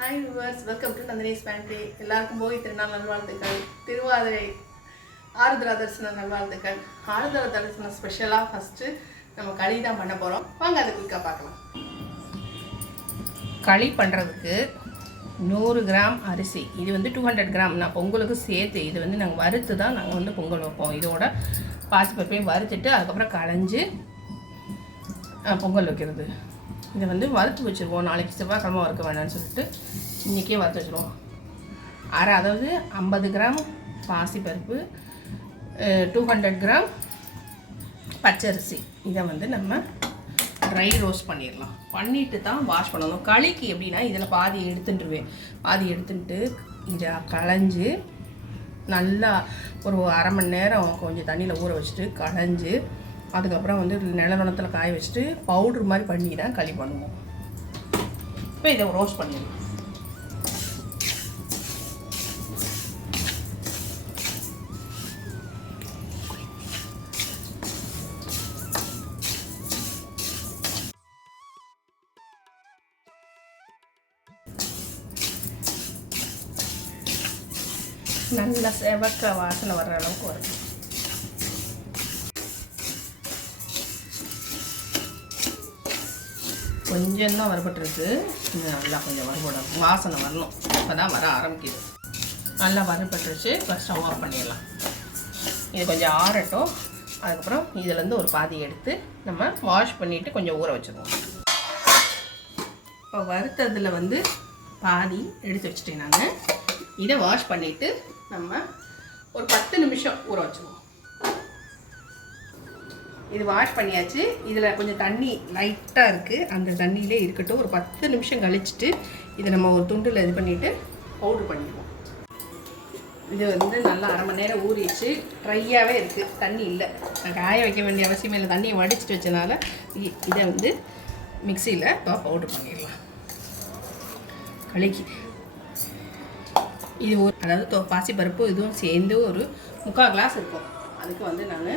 Hi viewers welcome to Nandini's pantry எல்லாருக்கும் போகி திருநாள் நல்வாழ்த்துக்கள். திருவாதிரை ஆருத்ரா தரிசன நல்வாழ்த்துக்கள். ஆருத்ரா தரிசனம் ஸ்பெஷலாக ஃபஸ்ட்டு நம்ம களி தான் பண்ண போகிறோம் வாங்க அதை குயிக்காக பார்க்கலாம். களி பண்ணுறதுக்கு நூறு கிராம் அரிசி. இது வந்து டூ ஹண்ட்ரட் கிராம். நான் பொங்கலுக்கு சேர்த்து இது வந்து நாங்கள் வறுத்து தான் நாங்கள் வந்து பொங்கல் வைப்போம். இதோட பாசிப்பருப்பையும் வறுத்துட்டு அதுக்கப்புறம் களைஞ்சு பொங்கல் வைக்கிறது. இதை வந்து வறுத்து வச்சுருவோம். நாளைக்கு செவ்வாய்க்கிழமை வறுக்க வேண்டாம்னு சொல்லிட்டு இன்றைக்கே வறுத்து வச்சுருவோம். அரை அதாவது ஐம்பது கிராம் பாசிப்பருப்பு டூ ஹண்ட்ரட் கிராம் பச்சரிசி. இதை வந்து நம்ம ட்ரை ரோஸ்ட் பண்ணிடலாம். பண்ணிட்டு தான் வாஷ் பண்ணணும். களிக்கு எப்படின்னா இதில் பாதி எடுத்துட்டுருவேன். பாதி எடுத்துட்டு இதை களைஞ்சு நல்லா ஒரு அரை மணி நேரம் கொஞ்சம் தண்ணியில் ஊற வச்சுட்டு களைஞ்சு அதுக்கப்புறம் வந்து நிலநலத்தில் காய வச்சுட்டு பவுட்ரு மாதிரி பண்ணி தான் களி பண்ணுவோம். இப்போ இதை ரோஸ்ட் பண்ணிடுவோம் நல்லா செவக்க வாசனை வர்ற அளவுக்கு வரும். கொஞ்சம் தான் வறுபட்டுருக்கு நல்லா கொஞ்சம் வறுபடும் வாசனை வரணும். அப்போ தான் வர ஆரம்பிக்குது. நல்லா வறுபட்டுருச்சு. இப்போ ஸ்டவ் ஆஃப் பண்ணிடலாம். இது கொஞ்சம் ஆறட்டும். அதுக்கப்புறம் இதுலேருந்து ஒரு பாதி எடுத்து நம்ம வாஷ் பண்ணிவிட்டு கொஞ்சம் ஊற வச்சுருவோம் இப்போ வறுத்ததில் வந்து பாதி எடுத்து வச்சுட்டேன் நாங்கள் இதை வாஷ் பண்ணிவிட்டு நம்ம ஒரு பத்து நிமிஷம் ஊற வச்சுருவோம் இது வாஷ் பண்ணியாச்சு. இதில் கொஞ்சம் தண்ணி லைட்டாக இருக்குது அந்த தண்ணியிலே இருக்கட்டும். ஒரு பத்து நிமிஷம் கழிச்சிட்டு இதை நம்ம ஒரு துண்டில் இது பண்ணிவிட்டு பவுட்ரு பண்ணிடுவோம். இது வந்து நல்லா அரை மணி நேரம் ஊறிச்சு ட்ரையாகவே இருக்குது தண்ணி இல்லை. நான் காய வைக்க வேண்டிய அவசியம் இல்லை. தண்ணியை வடிச்சிட்டு வச்சனால இதை வந்து மிக்சியில் இப்போ பவுட்ரு பண்ணிடலாம். களிக்கு இது ஒரு அதாவது பாசிப்பருப்பு இதுவும் சேர்ந்து ஒரு முக்கால் கிளாஸ் இருக்கும். அதுக்கு வந்து நான்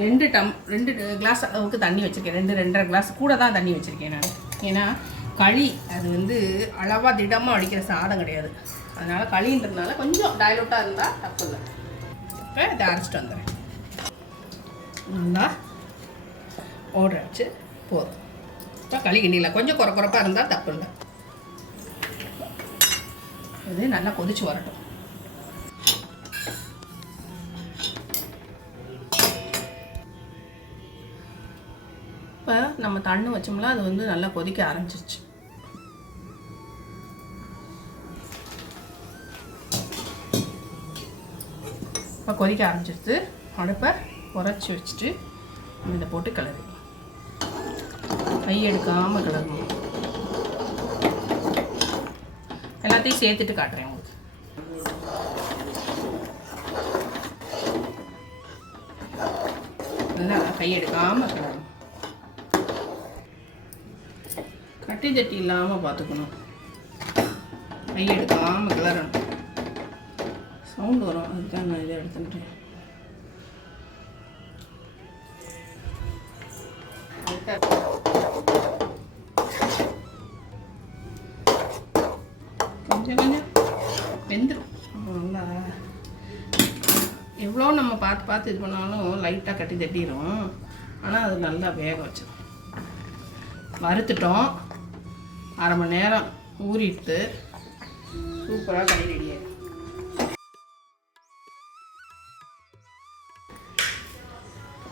ரெண்டு டம் ரெண்டு கிளாஸ் அளவுக்கு தண்ணி வச்சுருக்கேன். ரெண்டு ரெண்டரை கிளாஸ் கூட தான் தண்ணி வச்சுருக்கேன் நான். ஏன்னா களி அது வந்து அளவாக திடமாக அடிக்கிற சாதம் கிடையாது. அதனால் களின்றதுனால கொஞ்சம் டைலூட்டாக இருந்தால் தப்பு இல்லை இப்போ இதை அரைச்சிட்டு வந்துடுறேன். நல்லா ஓடுற வச்சு போதும். இப்போ களி கிண்டியில் கொஞ்சம் குறை குறைப்பாக இருந்தால் தப்பு இல்லை இது நல்லா கொதிச்சு வரட்டும். இப்போ நம்ம தண்ணி வச்சோம்ல அது வந்து நல்லா கொதிக்க ஆரம்பிச்சிருச்சு. இப்போ கொதிக்க ஆரம்பிச்சிருச்சு. அடுப்பை உரைச்சி வச்சுட்டு நம்ம இதை போட்டு கிளறி. கை எடுக்காமல் கிளறணும். எல்லாத்தையும் சேர்த்துட்டு காட்டுறேன் உங்களுக்கு. நல்லா கை எடுக்காமல் கிளறணும். கட்டி தட்டி இல்லாமல் பார்த்துக்கணும் கை எடுக்காமல் கிளறணும். சவுண்ட் வரும். அதுதான் நான் இதை எடுத்துட்டேன் கொஞ்சம் கொஞ்சம். வெந்துடும் நல்லா எவ்வளோ நம்ம பார்த்து பார்த்து இது பண்ணாலும் லைட்டாக கட்டி தட்டிடும் ஆனால் அது நல்லா வேக வச்சிடும் வறுத்துட்டோம். அரை மணி நேரம் ஊறிட்டு சூப்பராக கறி ரெடி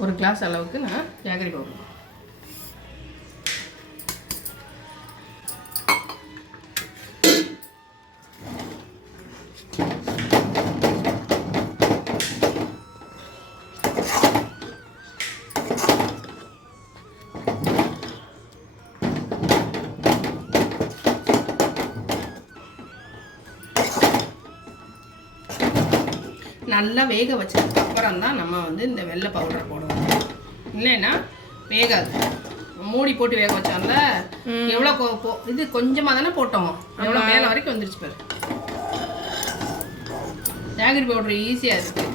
ஒரு கிளாஸ் அளவுக்கு நான் ஜாகரி பவுடர் நல்லா வேக வச்சதுக்கு அப்புறம் தான் நம்ம வந்து இந்த வெள்ளை பவுடரை போடுவோம். இல்லைன்னா வேகாது. மூடி போட்டு வேக வச்சோம்ல எவ்வளோ பொ- இது கொஞ்சமாக தானே போட்டோம். எவ்வளோ மேலே வரைக்கும் வந்துருச்சு பாரு. ஜாகரி பவுடர் ஈஸியாக இருக்குது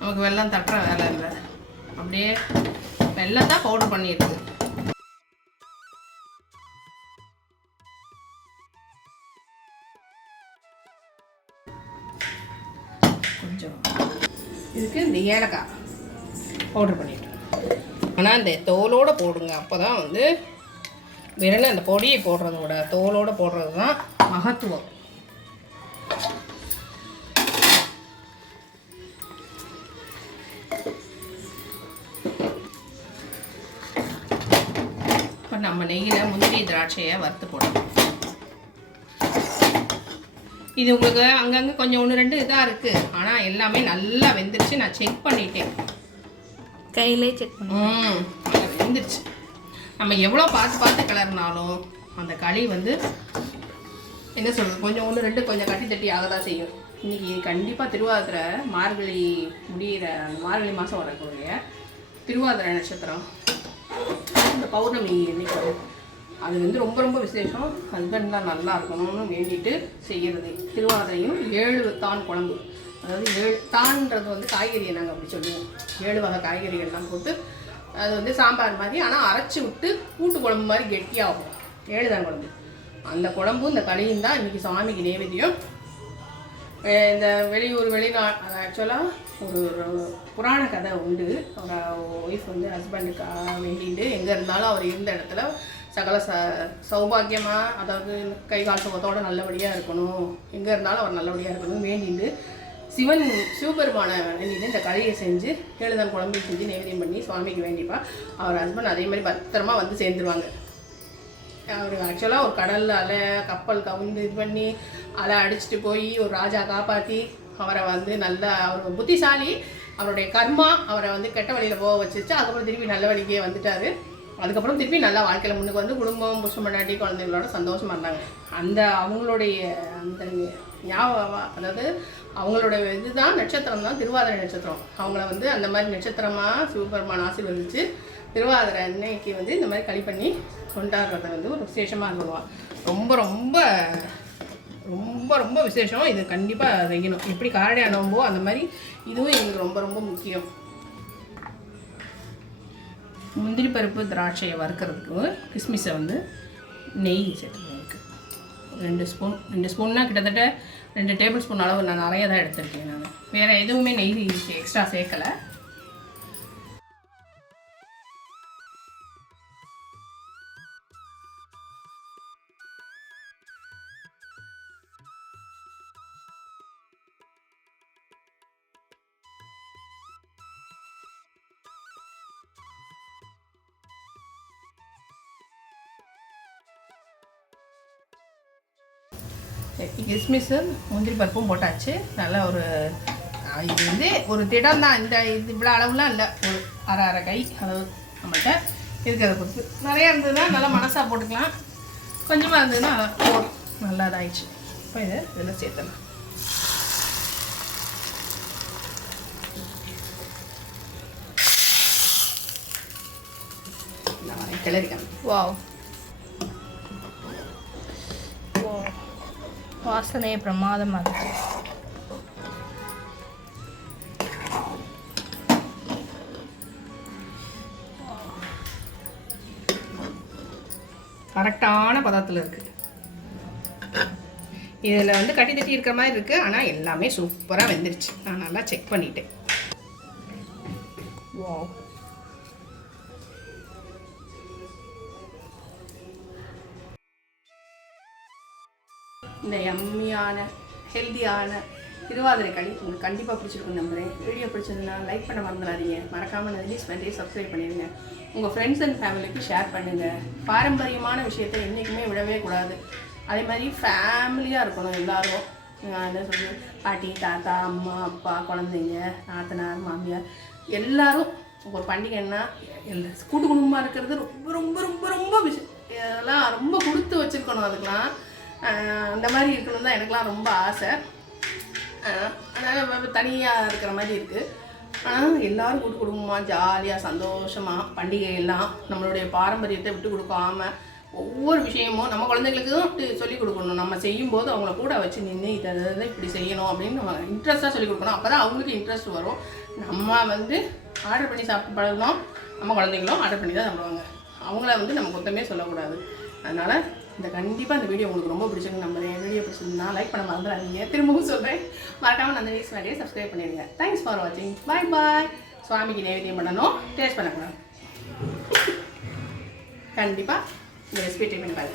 நமக்கு வெள்ளம் தட்டுற வேலை இல்லை. அப்படியே வெள்ளம் தான் பவுடர் பண்ணியிருக்கு இந்த ஏலக்காய் பவுடர் பண்ணிட்டோம் ஆனால் இந்த தோலோடு போடுங்க. அப்போ தான் வந்து வெறும் அந்த பொடியை போடுறத விட தோலோடு போடுறது தான் மகத்துவம். இப்போ நம்ம நெய்யில் முந்திரி திராட்சையை வறுத்து போடணும். இது உங்களுக்கு அங்கங்கே கொஞ்சம் ஒன்று ரெண்டு இதாக இருக்குது ஆனால் எல்லாமே நல்லா வெந்துருச்சு. நான் செக் பண்ணிட்டேன். கையிலே செக் ம் வெந்துருச்சு. நம்ம எவ்வளோ பார்த்து பார்த்து கிளறினாலும் அந்த களி வந்து என்ன சொல்கிறது கொஞ்சம் ஒன்று ரெண்டு கொஞ்சம் கட்டி தட்டி ஆக தான் செய்யும். இன்றைக்கி கண்டிப்பாக திருவாதிரை மார்கழி முடிகிற அந்த மார்கழி மாதம் வரக்கூடிய திருவாதிரை நட்சத்திரம். இந்த பௌர்ணமி இன்னைக்கு. அது வந்து ரொம்ப ரொம்ப விசேஷம். ஹஸ்பண்ட் தான் நல்லா இருக்கணும்னு வேண்டிட்டு செய்கிறது திருவாதிரையும் ஏழு தான் குழம்பு. அதாவது ஏழு தான்ன்றது வந்து காய்கறியை நாங்கள் அப்படி சொல்லுவோம். ஏழு வகை காய்கறிகள்லாம் போட்டு அது வந்து சாம்பார் மாதிரி ஆனால் அரைச்சி விட்டு கூட்டு குழம்பு மாதிரி கெட்டியாகும். ஏழு தான் குழம்பு. அந்த குழம்பும் இந்த களியும் தான் இன்றைக்கி சாமிக்கு நைவேத்தியம். இந்த வெளியூர் வெளிநா ஆக்சுவலாக ஒரு புராண கதை உண்டு. ஒரு ஒய்ஃப் வந்து ஹஸ்பண்டுக்காக வேண்டிட்டு எங்கே இருந்தாலும் அவர் இருந்த இடத்துல சகல ச சௌபாகியமாக அதாவது கை கால் சுகத்தோடு நல்லபடியாக இருக்கணும். எங்கே இருந்தாலும் அவர் நல்லபடியாக இருக்கணும். வேண்டிட்டு சிவன் சிவபெருமான வேண்டிட்டு இந்த கலையை செஞ்சு எழுதன் குழம்பு செஞ்சு நைவேத்தியம் பண்ணி சுவாமிக்கு வேண்டிப்பா. அவர் ஹஸ்பண்ட் அதே மாதிரி பத்திரமா வந்து சேர்ந்துருவாங்க. அவர் ஆக்சுவலாக ஒரு கடலில் அலை கப்பல் கவிழ்ந்து இது பண்ணி அலை அடிச்சுட்டு போய் ஒரு ராஜா காப்பாற்றி அவரை வந்து நல்ல அவர் புத்திசாலி அவருடைய கர்மா அவரை வந்து கெட்ட வழியில் போக வச்சுச்சு அதுக்கப்புறம் திருப்பி நல்ல வழிக்கே வந்துட்டார். அதுக்கப்புறம் திருப்பி நல்லா வாழ்க்கையில் முன்னுக்கு வந்து குடும்பம் புருஷன் பண்ணாட்டி குழந்தைங்களோட சந்தோஷமாக இருந்தாங்க. அந்த அவங்களுடைய அந்த ஞாபகம் அதாவது அவங்களோட இதுதான் நட்சத்திரம் தான் திருவாதிரை நட்சத்திரம். அவங்கள வந்து அந்த மாதிரி நட்சத்திரமாக சிவபெருமான் ஆசீர்வதிச்சு திருவாதிரை அன்னைக்கு வந்து இந்த மாதிரி களி பண்ணி கொண்டாடுறத வந்து ஒரு விசேஷமாக இருந்துருவான் ரொம்ப ரொம்ப ரொம்ப ரொம்ப விசேஷம். இது கண்டிப்பாக செய்யணும். எப்படி காரடை அனுபவோ அந்த மாதிரி இதுவும் எங்களுக்கு ரொம்ப ரொம்ப முக்கியம். முந்திரி பருப்பு திராட்சையை வறுக்கிறதுக்கு கிஸ்மிஸை வந்து நெய் சேர்த்துக்கிறதுக்கு ரெண்டு ஸ்பூன் ரெண்டு ஸ்பூன்னா கிட்டத்தட்ட ரெண்டு டேபிள் ஸ்பூன் அளவு நான் நிறைய தான் எடுத்திருக்கேன் நான். வேறு எதுவுமே நெய் எக்ஸ்ட்ரா சேர்க்கலை. கிஸ்மிஸு முந்திரி பருப்பும் போட்டாச்சு. நல்லா ஒரு இது வந்து ஒரு திடம் தான். இந்த இது இவ்வளோ அளவுலாம் இல்லை. ஒரு அரை அரை கை அளவு நம்மள்கிட்ட இருக்கிறத பொறுத்து. நிறையா இருந்ததுன்னா நல்லா மனசாக போட்டுக்கலாம். கொஞ்சமாக இருந்ததுன்னா போடும் நல்லா இதாகிடுச்சு இப்போ இதை இதில் சேர்த்துலாம் நான் கிளறிக்கணும். வாவ் வாசனையே பிரமாதமாக இருக்கு கரெக்டான பதத்தில் இருக்குது இதில் வந்து கட்டி தட்டி இருக்கிற மாதிரி இருக்குது ஆனால் எல்லாமே சூப்பராக வெந்துருச்சு. நான் நல்லா செக் பண்ணிட்டேன். வாவ் இந்த எம்மியான ஹெல்த்தியான திருவாதிரை களி உங்களுக்கு கண்டிப்பாக பிடிச்சிருக்கும் நம்புறேன். வீடியோ பிடிச்சதுன்னா லைக் பண்ண மறந்துடாதீங்க. மறக்காமல் ரிலீஸ் பண்ணி சப்ஸ்கிரைப் பண்ணிடுங்க. உங்கள் ஃப்ரெண்ட்ஸ் அண்ட் ஃபேமிலிக்கு ஷேர் பண்ணுங்கள் பாரம்பரியமான விஷயத்தை என்றைக்குமே விடவே கூடாது. அதே மாதிரி ஃபேமிலியாக இருக்கணும் எல்லோரும். நான் என்ன சொல்றது? பாட்டி தாத்தா அம்மா அப்பா குழந்தைங்க நாத்தனார் மாமியார் எல்லோரும் ஒரு பண்டிகைன்னா எல்லா கூட்டு குடும்பமாக இருக்கிறது ரொம்ப ரொம்ப ரொம்ப ரொம்ப விஷயம் இதெல்லாம் ரொம்ப கொடுத்து வச்சுருக்கணும். அதுக்கெலாம் அந்த மாதிரி இருக்கணும் தான் எனக்குலாம் ரொம்ப ஆசை. அதனால் தனியாக இருக்கிற மாதிரி இருக்குது ஆனால் எல்லோரும் கூட்டு குடும்பமாக ஜாலியாக சந்தோஷமாக பண்டிகை எல்லாம் நம்மளுடைய பாரம்பரியத்தை விட்டு கொடுக்காம ஒவ்வொரு விஷயமும் நம்ம குழந்தைங்களுக்கும் அப்படி சொல்லிக் கொடுக்கணும். நம்ம செய்யும்போது அவங்கள கூட வச்சு நின்று இதை இதை இதை இப்படி செய்யணும் அப்படின்னு நம்ம இன்ட்ரெஸ்ட்டாக சொல்லிக் கொடுக்கணும். அப்போ தான் அவங்களுக்கு இன்ட்ரெஸ்ட் வரும். நம்ம வந்து ஆர்டர் பண்ணி சாப்பிட்டு பழகணும் நம்ம குழந்தைங்களும் ஆர்டர் பண்ணி தான் சாப்பிடுவாங்க. அவங்கள வந்து நம்ம மொத்தமே சொல்லக்கூடாது. அதனால் இந்த கண்டிப்பாக இந்த வீடியோ உங்களுக்கு ரொம்ப பிடிச்சிருக்கு நம்ம வீடியோ பிடிச்சிருந்தா லைக் பண்ண மறந்துடாதீங்க. திரும்பவும் சொல்கிறேன் மறக்காமல் அந்த வீக்ஸ் வேலையை சப்ஸ்கிரைப் பண்ணிடுங்க. தேங்க்ஸ் ஃபார் வாட்சிங் பாய் பாய் சுவாமிக்கு நைவேத்தியம் பண்ணணும். டேஸ்ட் பண்ணக்கூடாது. கண்டிப்பாக இந்த ரெசிபி ட்ரை பண்ணி பாய்